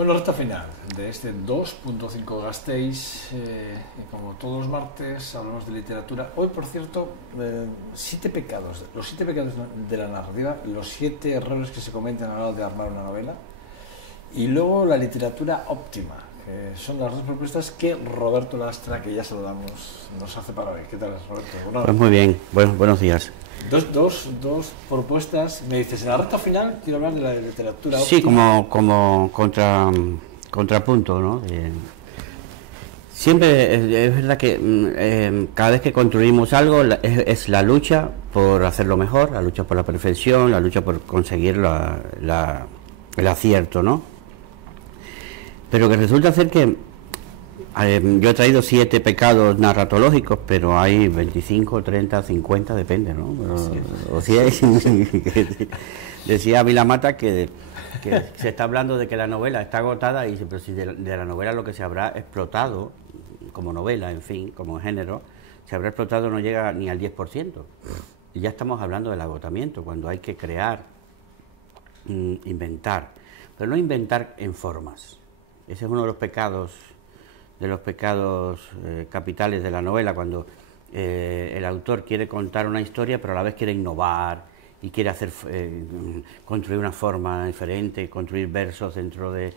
Bueno, recta final de este 2.5 Gasteiz, y como todos los martes hablamos de literatura. Hoy, por cierto, 7 pecados, los 7 pecados de la narrativa, los 7 errores que se cometen a la hora de armar una novela, y luego la literatura óptima, que son las dos propuestas que Roberto Lastra, que ya saludamos, nos hace para hoy. ¿Qué tal, Roberto? Bueno, pues muy bien, buenos días. Dos propuestas. Me dices, en la recta final quiero hablar de la literatura óptima. Sí, como contrapunto, ¿no? Siempre es verdad que cada vez que construimos algo es la lucha por hacerlo mejor, la lucha por la perfección, la lucha por conseguir el acierto, ¿no? Pero que resulta ser que yo he traído 7 pecados narratológicos, pero hay 25, 30, 50, depende, ¿no? O 100. Decía Ávila Mata que se está hablando de que la novela está agotada, y dice, pero si de la novela lo que se habrá explotado, como novela, en fin, como género, se habrá explotado no llega ni al 10%. Y ya estamos hablando del agotamiento, cuando hay que crear, inventar, pero no inventar en formas. Ese es uno de los pecados capitales de la novela, cuando el autor quiere contar una historia, pero a la vez quiere innovar y quiere construir una forma diferente, construir versos dentro de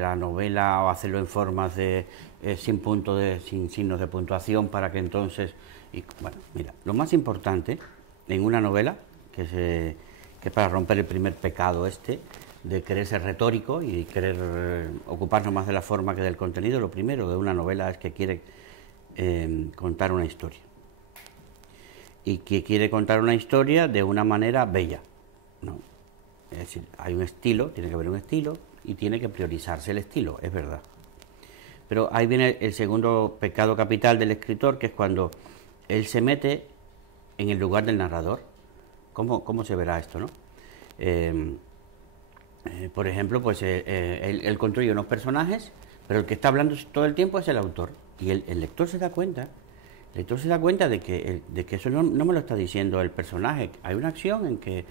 la novela, o hacerlo en formas sin signos de puntuación, para que entonces... bueno, mira, lo más importante en una novela, que para romper el primer pecado de querer ser retórico y querer ocuparnos más de la forma que del contenido, lo primero de una novela es que quiere contar una historia. Y que quiere contar una historia de una manera bella, ¿no? Es decir, hay un estilo, tiene que haber un estilo, y tiene que priorizarse el estilo, es verdad. Pero ahí viene el segundo pecado capital del escritor, que es cuando él se mete en el lugar del narrador. ¿Cómo se verá esto, no? Por ejemplo, pues él construye unos personajes, pero el que está hablando todo el tiempo es el autor. Y el lector se da cuenta. El lector se da cuenta de que eso no me lo está diciendo el personaje. Hay una acción en que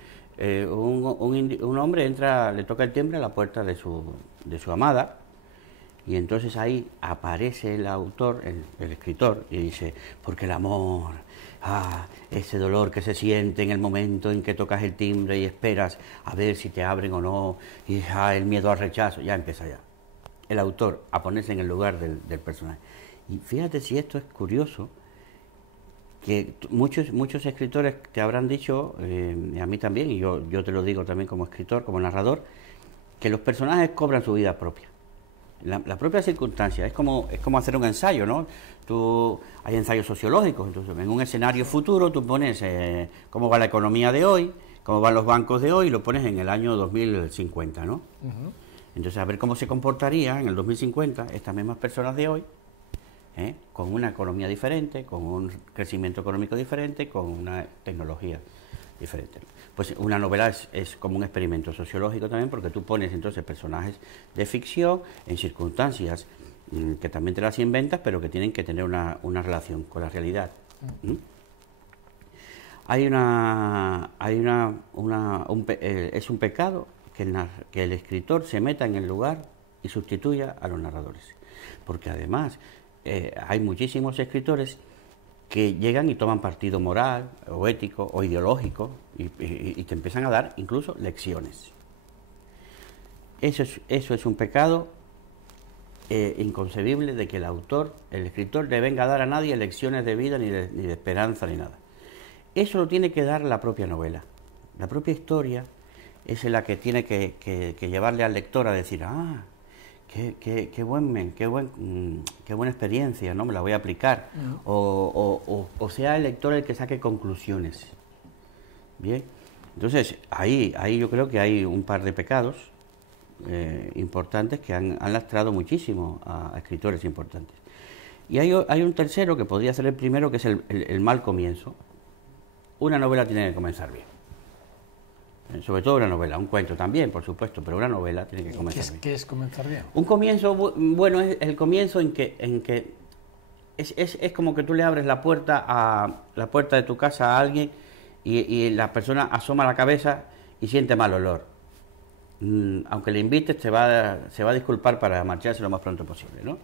un hombre entra, le toca el timbre a la puerta de su amada, y entonces ahí aparece el autor, el escritor, y dice, porque el amor, ese dolor que se siente en el momento en que tocas el timbre y esperas a ver si te abren o no, y el miedo al rechazo, ya empieza ya el autor a ponerse en el lugar del personaje. Y fíjate si esto es curioso, que muchos escritores te habrán dicho, y a mí también, y yo te lo digo también como escritor, como narrador, que los personajes cobran su vida propia. La propia circunstancia, es como hacer un ensayo, ¿no? Hay ensayos sociológicos, entonces en un escenario futuro tú pones cómo va la economía de hoy, cómo van los bancos de hoy, y lo pones en el año 2050, ¿no? Uh-huh. Entonces a ver cómo se comportaría en el 2050 estas mismas personas de hoy, con una economía diferente, con un crecimiento económico diferente, con una tecnología diferente. Pues una novela es como un experimento sociológico también, porque tú pones entonces personajes de ficción en circunstancias que también te las inventas, pero que tienen que tener una relación con la realidad. Es un pecado que el escritor se meta en el lugar y sustituya a los narradores, porque además hay muchísimos escritores que llegan y toman partido moral o ético o ideológico y te empiezan a dar incluso lecciones. Eso es un pecado inconcebible, de que el escritor, le venga a dar a nadie lecciones de vida, ni de esperanza, ni nada. Eso lo tiene que dar la propia novela. La propia historia es la que tiene que llevarle al lector a decir, qué buena experiencia, ¿no? Me la voy a aplicar. O sea el lector el que saque conclusiones. Bien, entonces ahí yo creo que hay un par de pecados importantes que han lastrado muchísimo a escritores importantes. Y hay un tercero que podría ser el primero, que es el mal comienzo. Una novela tiene que comenzar bien. Sobre todo una novela, un cuento también, por supuesto, pero una novela tiene que comenzar bien. ¿Qué es comenzar bien? Un comienzo bueno es el comienzo en que es como que tú le abres la puerta de tu casa a alguien y la persona asoma la cabeza y siente mal olor. aunque le invites, se va a disculpar para marcharse lo más pronto posible, ¿no?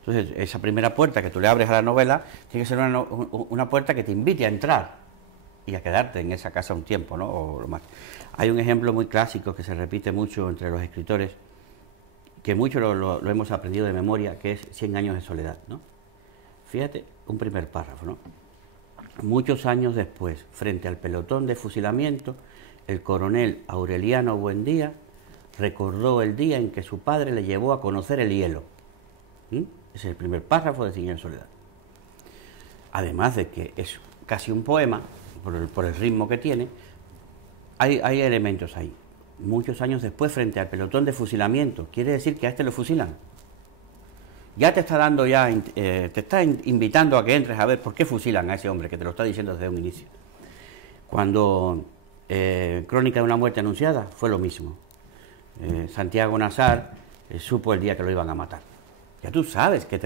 Entonces, esa primera puerta que tú le abres a la novela tiene que ser una puerta que te invite a entrar y a quedarte en esa casa un tiempo, ¿no? O lo más. Hay un ejemplo muy clásico que se repite mucho entre los escritores, que mucho lo hemos aprendido de memoria, que es 100 años de soledad, ¿no? Fíjate, un primer párrafo, ¿no? Muchos años después, frente al pelotón de fusilamiento, el coronel Aureliano Buendía recordó el día en que su padre le llevó a conocer el hielo. Ese es el primer párrafo de 100 años de soledad. Además de que es casi un poema, por el ritmo que tiene, hay elementos ahí. Muchos años después, frente al pelotón de fusilamiento, quiere decir que a este lo fusilan. Ya te está dando te está invitando a que entres a ver por qué fusilan a ese hombre, que te lo está diciendo desde un inicio. Cuando Crónica de una muerte anunciada, fue lo mismo. Santiago Nazar supo el día que lo iban a matar. Ya tú sabes que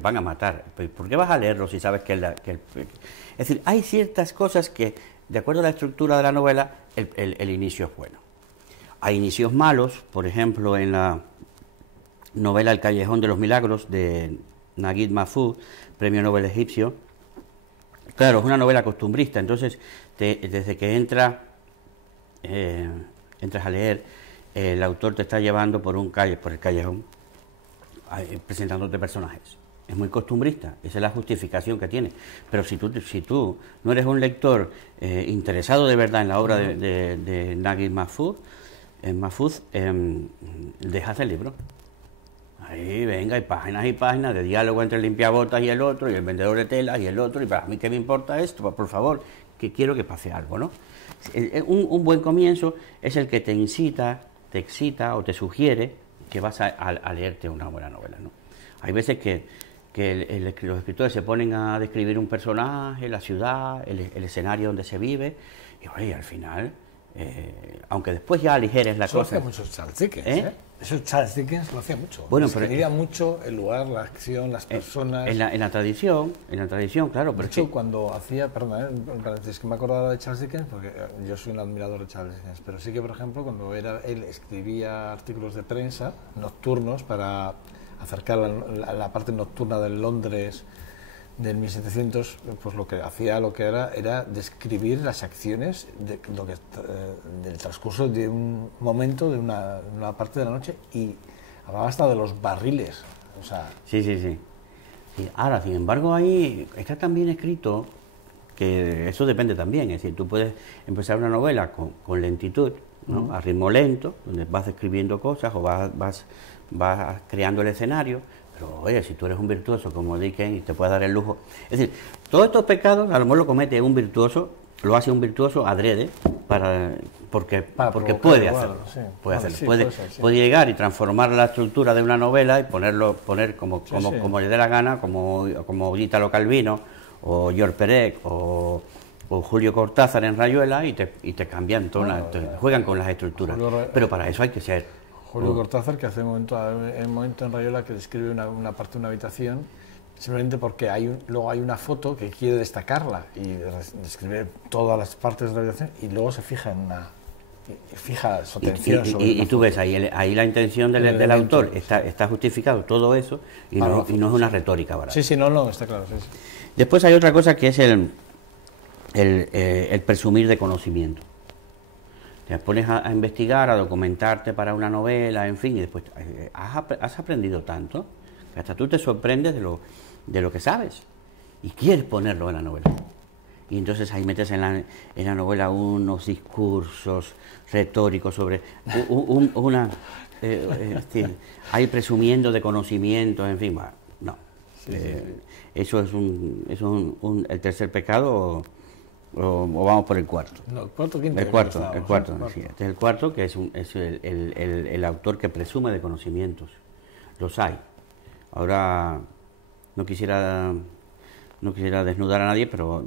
van a matar. ¿Por qué vas a leerlo si sabes que Es decir, hay ciertas cosas que, de acuerdo a la estructura de la novela, el inicio es bueno. Hay inicios malos, por ejemplo, en la novela El Callejón de los Milagros, de Naguib Mahfouz, premio Nobel egipcio. Claro, es una novela costumbrista, entonces, desde que entras a leer, el autor te está llevando por el callejón, presentándote personajes. Es muy costumbrista, esa es la justificación que tiene. Pero si tú no eres un lector interesado de verdad en la obra de Naguib Mahfouz, dejas el libro. Ahí, venga, hay páginas y páginas de diálogo entre el limpiabotas y el otro, y el vendedor de telas y el otro, y para mí, ¿qué me importa esto? Por favor, que quiero que pase algo, ¿no? Un buen comienzo es el que te incita, te excita o te sugiere que vas a leerte una buena novela, ¿no? Hay veces que los escritores se ponen a describir un personaje, la ciudad, el escenario donde se vive, y oye, al final, aunque después ya aligeres la cosa... Eso mucho Charles Dickens, Eso Charles Dickens lo hacía mucho. Bueno, escribía mucho el lugar, la acción, las personas... En la tradición, claro. De hecho, cuando hacía... Perdón, es que me acordaba de Charles Dickens, porque yo soy un admirador de Charles Dickens, pero sí que, por ejemplo, cuando él escribía artículos de prensa nocturnos para acercar la parte nocturna del Londres del 1700, pues lo que era describir las acciones del transcurso de un momento, de una parte de la noche, y hablaba hasta de los barriles. O sea... Sí. Ahora, sin embargo, ahí está también escrito que eso depende también. Es decir, tú puedes empezar una novela con lentitud, ¿no? A ritmo lento, donde vas describiendo cosas o vas creando el escenario. Pero oye, si tú eres un virtuoso como Dickens y te puedes dar el lujo... Es decir, todos estos pecados a lo mejor lo comete un virtuoso, lo hace un virtuoso adrede, porque puede hacerlo. Sí. Puede llegar y transformar la estructura de una novela y poner como le dé la gana, como Italo Calvino, o George Perec, o Julio Cortázar en Rayuela, y te cambian juegan con las estructuras. Pero para eso hay que ser... Julio Cortázar, que hace un momento en Rayuela que describe una parte de una habitación simplemente porque luego hay una foto que quiere destacarla y describe todas las partes de la habitación y luego se fija fija su atención sobre y tú ves ahí la intención del autor está justificado todo eso y no es una retórica barata. Sí, no, está claro. Sí. Después hay otra cosa que es el presumir de conocimiento. Te pones a investigar, a documentarte para una novela, en fin, y después has aprendido tanto que hasta tú te sorprendes de lo que sabes y quieres ponerlo en la novela. Y entonces ahí metes en la novela unos discursos retóricos sobre ahí presumiendo de conocimiento, en fin, no. Eso es el tercer pecado. O vamos por el cuarto. No, el cuarto, quinto. El cuarto. Sí, este es el cuarto, que es el autor que presume de conocimientos. Los hay. Ahora no quisiera desnudar a nadie, pero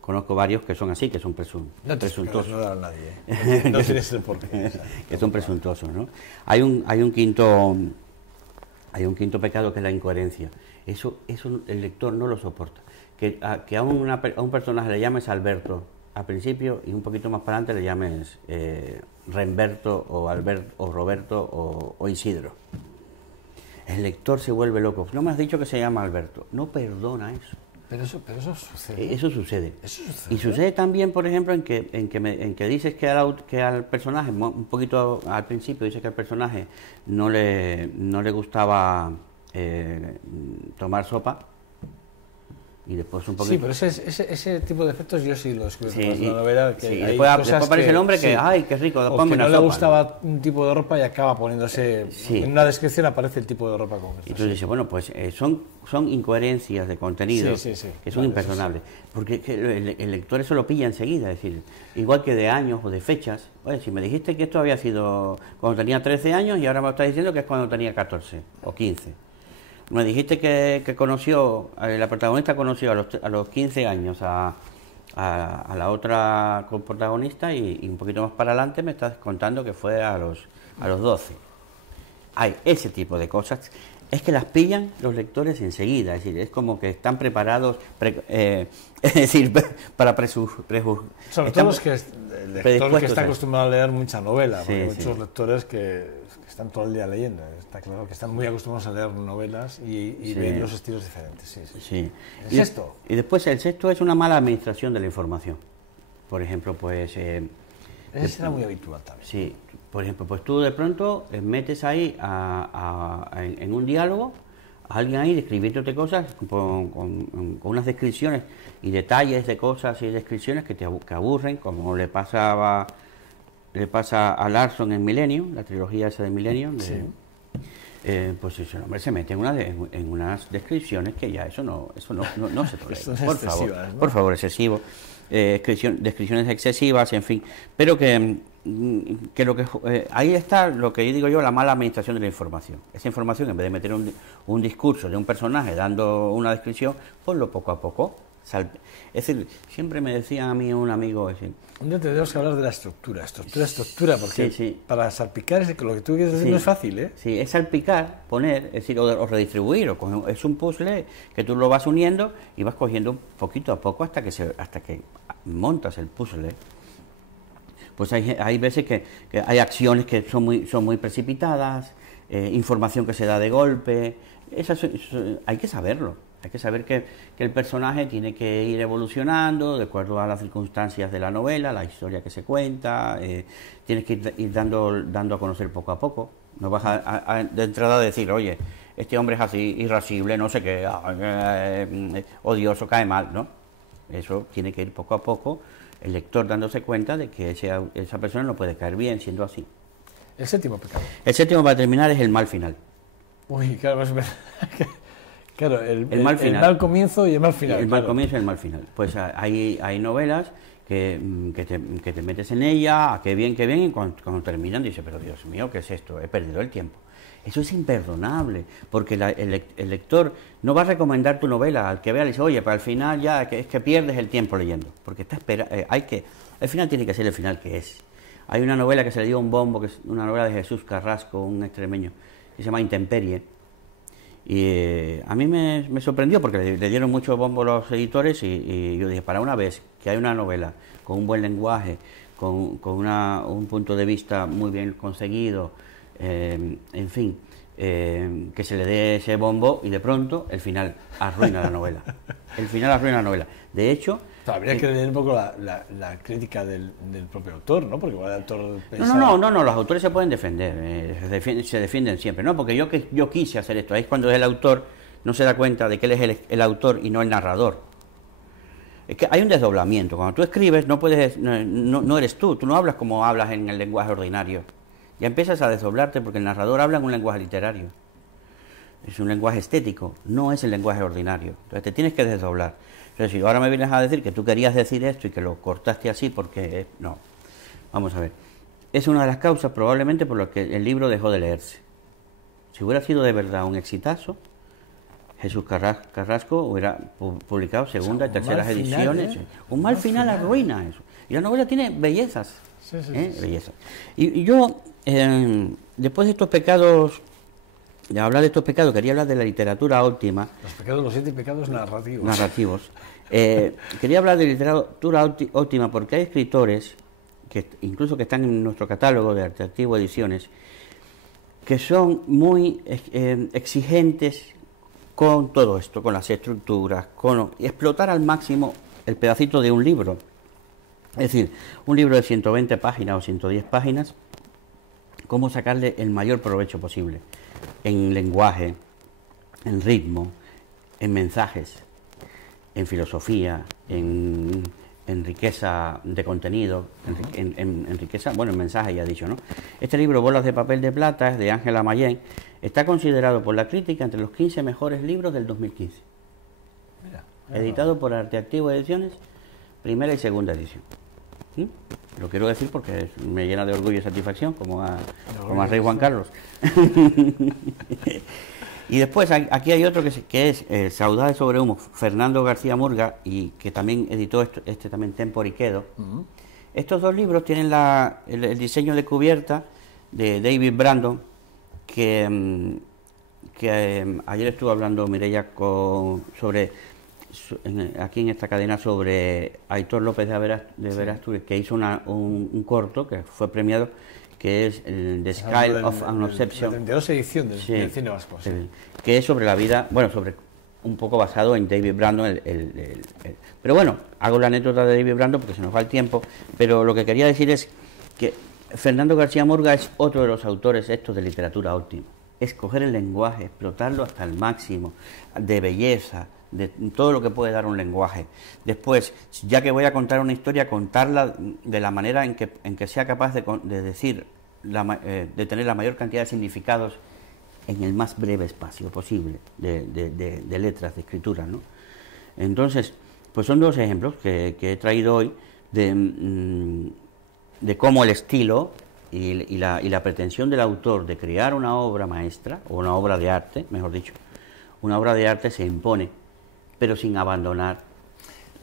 conozco varios que son así, que son presuntuosos. No desnudar a nadie. No tienes el porqué. Que son presuntuosos, ¿no? Hay un quinto pecado, que es la incoherencia. Eso el lector no lo soporta. Que a un personaje le llames Alberto al principio y un poquito más para adelante le llames Remberto o Alberto o Roberto o Isidro. El lector se vuelve loco. No me has dicho que se llama Alberto. No perdona eso. Pero eso sucede. Eso sucede. Eso sucede. Y sucede también, por ejemplo, en que dices que al personaje, un poquito al principio, dices que al personaje no le gustaba tomar sopa. Y después un poquito... Sí, pero ese tipo de efectos yo sí lo escribo Sí, en la novela. Que sí. hay después aparece el hombre que, sí, ¡ay, qué rico! o Ponme que una no le sopa, gustaba un tipo de ropa y acaba poniéndose... Sí. En una descripción aparece el tipo de ropa concreto. Y tú dices, bueno, pues son incoherencias de contenido Sí. que son imperdonables. Porque el lector eso lo pilla enseguida. Es decir, igual que de años o de fechas. Oye, si me dijiste que esto había sido cuando tenía 13 años y ahora me estás diciendo que es cuando tenía 14 o 15. Me dijiste que conoció, la protagonista conoció a los 15 años a la otra protagonista y un poquito más para adelante me estás contando que fue a los 12. Hay ese tipo de cosas. Es que las pillan los lectores enseguida, es decir, es como que están preparados, es decir, para sobre todo los que el lector que está acostumbrado a leer mucha novela, porque hay muchos lectores que están todo el día leyendo, está claro que están muy acostumbrados a leer novelas y ven los estilos diferentes. Sí. ¿El sexto? Y después el sexto es una mala administración de la información. Por ejemplo, pues... ese será muy habitual también. Sí, por ejemplo, pues tú de pronto metes ahí en un diálogo a alguien ahí describiéndote cosas con unas descripciones y detalles de cosas y descripciones que aburren, como le pasa a Larson en Millennium, la trilogía esa de Millennium. Pues ese hombre se mete en unas descripciones que ya eso no se tolera. Por favor, excesivo. Descripciones excesivas, en fin. Pero ahí está lo que digo yo, la mala administración de la información. Esa información, en vez de meter un discurso de un personaje dando una descripción, ponlo poco a poco. Es decir, siempre me decía a mí un amigo... Un día tenemos que hablar de la estructura, porque sí. Para salpicar lo que tú quieres decir no es fácil, ¿eh? Sí, es salpicar, poner, es decir, o redistribuir, es un puzzle que tú lo vas uniendo y vas cogiendo poquito a poco hasta que montas el puzzle. Pues hay veces que hay acciones que son muy precipitadas, información que se da de golpe, hay que saberlo. Hay que saber que el personaje tiene que ir evolucionando de acuerdo a las circunstancias de la novela, la historia que se cuenta, tienes que ir dando a conocer poco a poco. No vas de entrada a decir, oye, este hombre es así, irascible, no sé qué, odioso, cae mal, ¿no? Eso tiene que ir poco a poco, el lector dándose cuenta de que esa persona no puede caer bien siendo así. El séptimo pecado. El séptimo, para terminar, es el mal final. Uy, claro, claro, el mal final. El mal comienzo y el mal final. El mal comienzo y el mal final. Pues hay novelas que te metes en ella, qué bien, y cuando terminan dices, pero Dios mío, ¿qué es esto? He perdido el tiempo. Eso es imperdonable, porque el lector no va a recomendar tu novela al que vea, le dice, oye, para el final ya es que pierdes el tiempo leyendo, porque el final tiene que ser el final que es. Hay una novela que se le dio un bombo, que es una novela de Jesús Carrasco, un extremeño, que se llama Intemperie. Y a mí me sorprendió porque le dieron mucho bombo los editores y yo dije, para una vez que hay una novela con un buen lenguaje, con un punto de vista muy bien conseguido, en fin, que se le dé ese bombo y de pronto el final arruina la novela. El final arruina la novela. De hecho... Habría que leer un poco la crítica del propio autor, ¿no? Porque igual el autor No, los autores se pueden defender, se defienden siempre, ¿no? Porque yo quise hacer esto. Ahí es cuando el autor no se da cuenta de que él es el autor y no el narrador. Es que hay un desdoblamiento. Cuando tú escribes no eres tú no hablas como hablas en el lenguaje ordinario. Ya empiezas a desdoblarte porque el narrador habla en un lenguaje literario. Es un lenguaje estético, no es el lenguaje ordinario. Entonces te tienes que desdoblar. Entonces, si ahora me vienes a decir que tú querías decir esto y que lo cortaste así porque... No, vamos a ver. Es una de las causas probablemente por las que el libro dejó de leerse. Si hubiera sido de verdad un exitazo, Jesús Carrasco hubiera publicado segunda y terceras ediciones. Un mal final arruina eso. Y la novela tiene bellezas. Sí. Bellezas. Y yo, después de estos pecados hablar de estos pecados, quería hablar de la literatura óptima. Los pecados, los 7 pecados narrativos. Narrativos. Quería hablar de literatura óptima porque hay escritores, que incluso que están en nuestro catálogo de Arteactivo Ediciones, que son muy exigentes con todo esto, con las estructuras, con explotar al máximo el pedacito de un libro. Es decir, un libro de 120 páginas o 110 páginas, cómo sacarle el mayor provecho posible en lenguaje, en ritmo, en mensajes, en filosofía, en riqueza de contenido, en riqueza, bueno, en mensaje ya he dicho, ¿no? Este libro, Bolas de papel de plata, es de Ángela Mayén, está considerado por la crítica entre los 15 mejores libros del 2015. Mira, editado por Arteactivo Ediciones, primera y segunda edición. Lo quiero decir porque me llena de orgullo y satisfacción, como a Rey Juan Carlos. Y después aquí hay otro que es Saudades sobre humo, Fernando García Murga, y que también editó este también Tempor y Quedo. Estos dos libros tienen el diseño de cubierta de David Brandon, que ayer estuvo hablando Mireia aquí en esta cadena sobre Aitor López de Verasturi, que hizo un corto que fue premiado, que es The Sky of an Exception. La 32 edición del cine vasco. Sí. Que es sobre la vida, bueno, sobre un poco basado en David Brandon. Pero bueno, hago la anécdota de David Brandon porque se nos va el tiempo, pero lo que quería decir es que Fernando García Murga es otro de los autores estos de literatura óptima. Escoger el lenguaje, explotarlo hasta el máximo, de belleza, de todo lo que puede dar un lenguaje. Después, ya que voy a contar una historia, contarla de la manera en que sea capaz de decir, de tener la mayor cantidad de significados en el más breve espacio posible de letras, de escrituras, ¿no? Entonces, pues son dos ejemplos que he traído hoy de cómo el estilo y la pretensión del autor de crear una obra maestra, o una obra de arte, mejor dicho, una obra de arte se impone, pero sin abandonar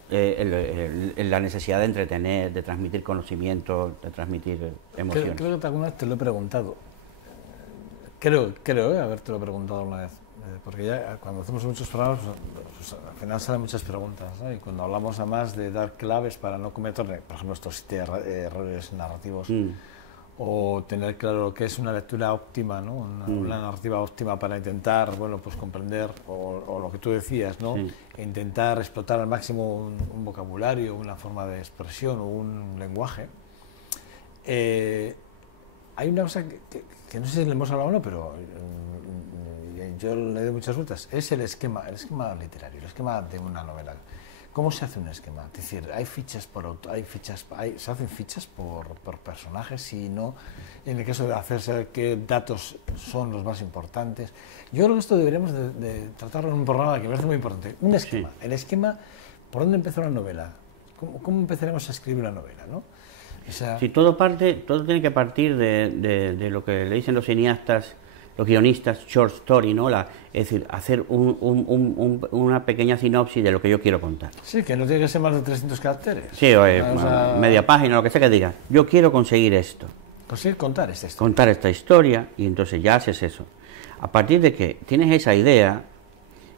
la necesidad de entretener, de transmitir conocimiento, de transmitir emociones. Creo que alguna vez te lo he preguntado. Creo haberte lo preguntado una vez. Porque ya cuando hacemos muchos programas, pues, al final salen muchas preguntas, ¿no? Y cuando hablamos además de dar claves para no cometer, por ejemplo, estos 7 errores narrativos, o tener claro lo que es una lectura óptima, ¿no? Una narrativa óptima para intentar, bueno, pues comprender, o lo que tú decías, ¿no? Intentar explotar al máximo un vocabulario, una forma de expresión o un lenguaje. Hay una cosa que no sé si le hemos hablado o no, pero yo le doy muchas vueltas, es el esquema literario, el esquema de una novela. ¿Cómo se hace un esquema? Es decir, hay fichas se hacen fichas por personajes, y no, en el caso de hacerse qué datos son los más importantes. Yo creo que esto deberíamos de tratarlo en un programa que me parece muy importante. Un esquema. Sí. El esquema, ¿por dónde empezó la novela? ¿Cómo empezaremos a escribir una novela, ¿no? O sea, sí, todo tiene que partir de lo que le dicen los cineastas, los guionistas, short story, ¿no? Es decir, hacer una pequeña sinopsis de lo que yo quiero contar. Sí, que no tiene que ser más de 300 caracteres. Sí, media página, lo que sea que diga. Yo quiero conseguir esto. Conseguir contar esta historia. Contar esta historia, y entonces ya haces eso. A partir de que tienes esa idea,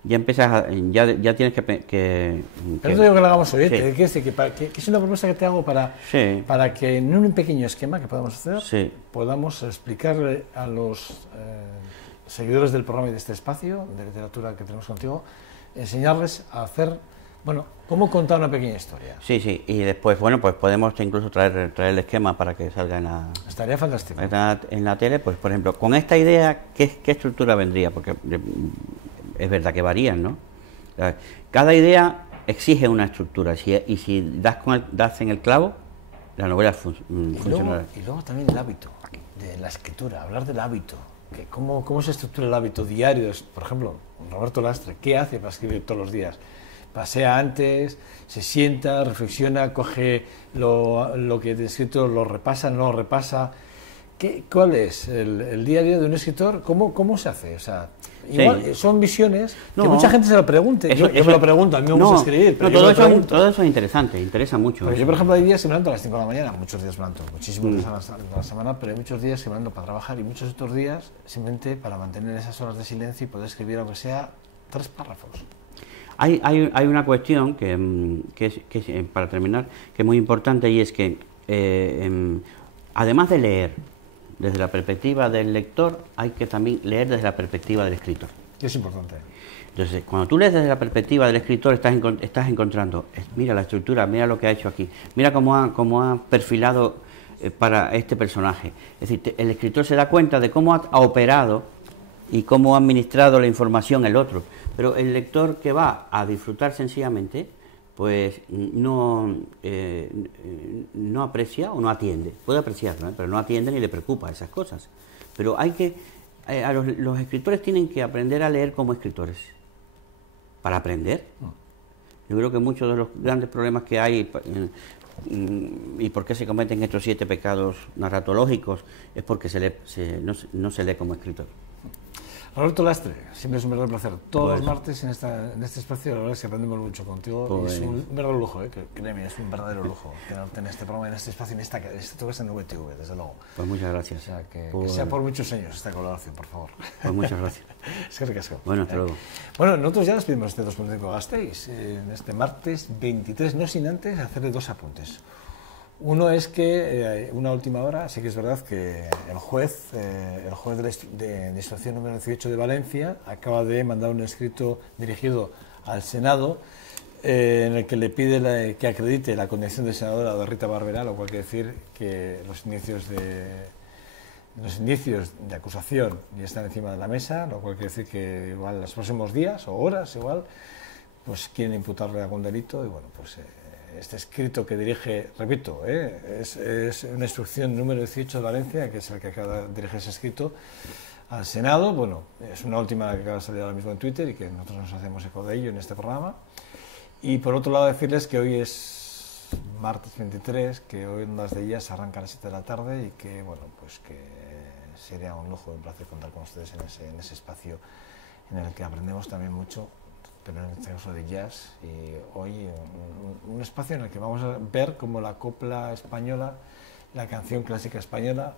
ya empiezas ya tienes que pero no digo que lo hagamos hoy, sí. que es una propuesta que te hago para que en un pequeño esquema que podamos hacer, podamos explicarle a los seguidores del programa y de este espacio de literatura que tenemos contigo, enseñarles a hacer, bueno, cómo contar una pequeña historia. Sí, y después, bueno, pues podemos incluso traer el esquema para que salga en la... Estaría fantástico. En la tele, pues por ejemplo, con esta idea, ¿qué estructura vendría? Porque es verdad que varían, ¿no? Cada idea exige una estructura, y si das en el clavo, la novela funcionará. Y luego también el hábito de la escritura, hablar del hábito, que cómo se estructura el hábito diario. Por ejemplo, Roberto Lastre, ¿qué hace para escribir todos los días? Pasea antes, se sienta, reflexiona, coge lo que he escrito, lo repasa, no lo repasa. ¿Cuál es el día a día de un escritor? ¿Cómo se hace? O sea, igual son visiones que mucha gente se lo pregunte. Yo me lo pregunto, a mí me gusta escribir. Pero todo eso es interesante, interesa mucho. Pero yo, por ejemplo, hay días que me levanto a las 5 de la mañana, muchos días me levanto, muchísimos días a la semana, pero hay muchos días que me levanto para trabajar y muchos otros días simplemente para mantener esas horas de silencio y poder escribir, aunque sea 3 párrafos. Hay una cuestión que es, para terminar, que es muy importante, y es que además de leer desde la perspectiva del lector, hay que también leer desde la perspectiva del escritor. Es importante. Entonces, cuando tú lees desde la perspectiva del escritor, estás encontrando, mira la estructura, mira lo que ha hecho aquí, mira cómo ha perfilado para este personaje. Es decir, el escritor se da cuenta de cómo ha operado y cómo ha administrado la información el otro. Pero el lector que va a disfrutar sencillamente, pues no aprecia o no atiende. Puede apreciarlo, pero no atiende ni le preocupa esas cosas. Pero los escritores tienen que aprender a leer como escritores. Para aprender. Yo creo que muchos de los grandes problemas que hay y por qué se cometen estos 7 pecados narratológicos es porque no se lee como escritor. Roberto Lastre, siempre es un verdadero placer. Todos los martes en este espacio, la verdad es que aprendemos mucho contigo. Y es un verdadero lujo, créeme, es un verdadero lujo tenerte en este programa, en este espacio, en esta casa en VTV, desde luego. Pues muchas gracias. O sea, que sea por muchos años esta colaboración, por favor. Pues muchas gracias. Es que ricasco. Bueno, hasta luego. Bueno, nosotros ya despedimos este 2.5 Gasteiz, en este martes 23, no sin antes hacerle 2 apuntes. Uno es que, una última hora, sí que es verdad que el juez de instrucción número 18 de Valencia acaba de mandar un escrito dirigido al Senado en el que le pide que acredite la condenación de senadora de Rita Barberá, lo cual quiere decir que los indicios de acusación ya están encima de la mesa, lo cual quiere decir que igual en los próximos días o horas igual pues quieren imputarle algún delito y bueno, pues este escrito que dirige, repito, es una instrucción número 18 de Valencia, que es el que acaba de dirigir ese escrito al Senado. Bueno, es una última que acaba de salir ahora mismo en Twitter y que nosotros nos hacemos eco de ello en este programa. Y por otro lado decirles que hoy es martes 23, que hoy en Ondas de Jazz arranca a las 7 de la tarde y que, bueno, pues que sería un lujo y un placer contar con ustedes en ese espacio en el que aprendemos también mucho, pero en este caso de jazz, y hoy un espacio en el que vamos a ver cómo la copla española, la canción clásica española,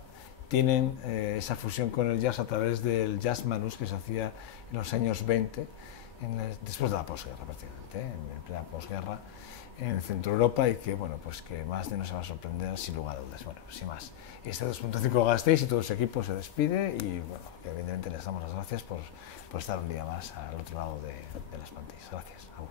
tienen esa fusión con el jazz a través del jazz manús que se hacía en los años 20, después de la posguerra prácticamente, en plena posguerra, en Centro Europa, y que, bueno, pues que más de no se va a sorprender sin lugar a dudas. Bueno, sin más, este 2.5 Gasteiz y todo su equipo se despide y, bueno, que evidentemente les damos las gracias por estar un día más al otro lado de las pantallas. Gracias. Agur.